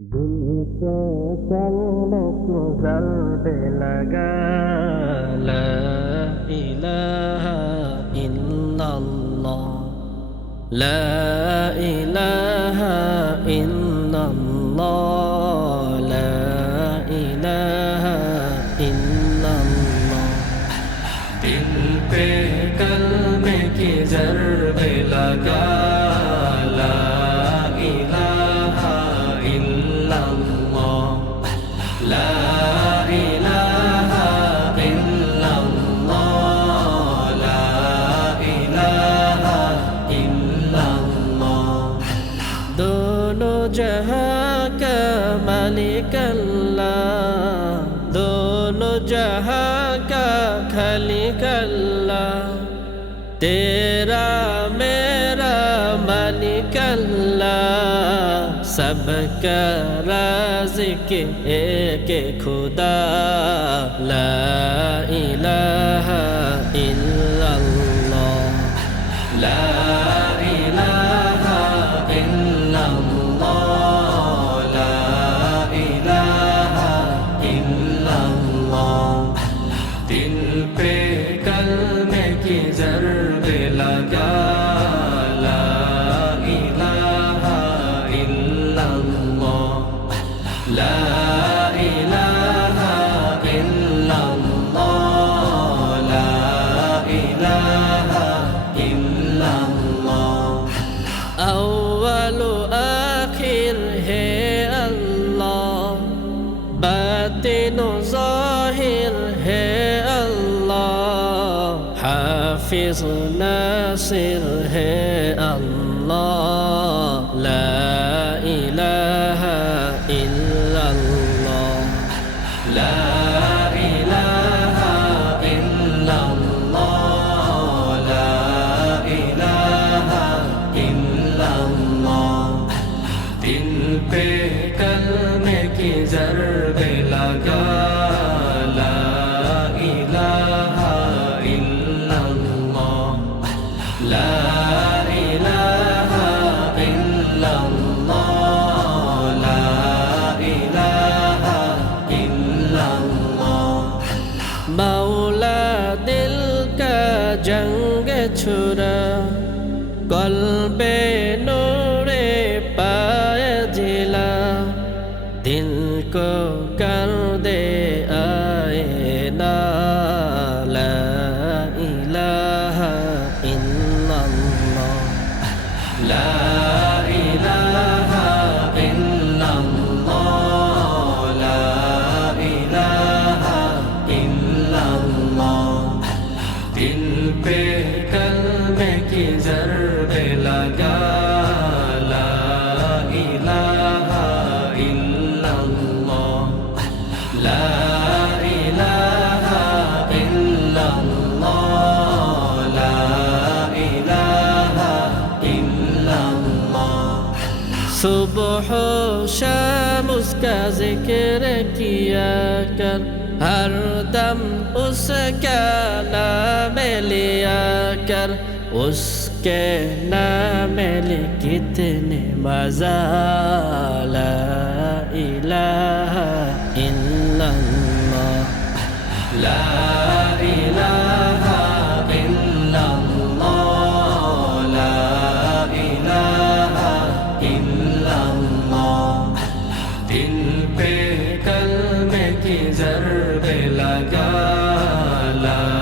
दिल से कल्ब ज़र्द लगा ला इलाहा इल्लल्लाह ला इलाहा इल्लल्लाह ला इलाहा इल्लल्लाह दिल पे कल्मे की ज़र्द लगा ला इलाहा इल्लल्लाह ला इलाहा इल्लल्लाह ला इलाहा इल्लल्लाह दोनों जहां का मालिक अल्लाह दोनों जहां का खालिक अल्लाह तेरा मेरा मालिक अल्लाह सबका राज़िक एक खुदा ला इलाहा इल्लल्लाह ला इलाहा इल्लल्लाह ला इलाहा इल्लल्लाह दिल पे कल्मे की ज़र्द लगा ला इलाहा इल्लल्लाह ला इलाहा इल्लल्लाह ला इलाहा इल्लल्लाह अव्वल आखिर है अल्लाह बातिन ज़ाहिर है अल्लाह हाफिज़ नासिर है अल्लाह ला इलाहा इल्लल्लाह ला इलाहा इल्लल्लाह ला इलाहा इल्लल्लाह दिल पे कल्मे की ज़र्द लगा ला इलाहा इल्लल्लाह ला इलाहा इल्लल्लाह ला इलाहा इल्लल्लाह मौला दिल का जंग छुरा कल्बे नूरे पाए जिला दिल को कर दे आए ना ला इलाहा इल्लल्लाह ला इलाहा इल्लल्लाह ला इलाहा इल्लल्लाह दिल पे कल्मे की ज़र्द लगा ला इलाहा इल्लल्लाह ला इलाहा इल्लल्लाह ला इलाहा इल्लल्लाह सुबह शाम उसका जिक्र किया कर हर दम उसका नाम लिया कर उसके नाम कितने मज़ा ला इलाहा इल्लल्लाह ला इलाहा इल्लल्लाह ला इलाहा इल्लल्लाह दिल पे कल्मे की ज़र्द लगा ला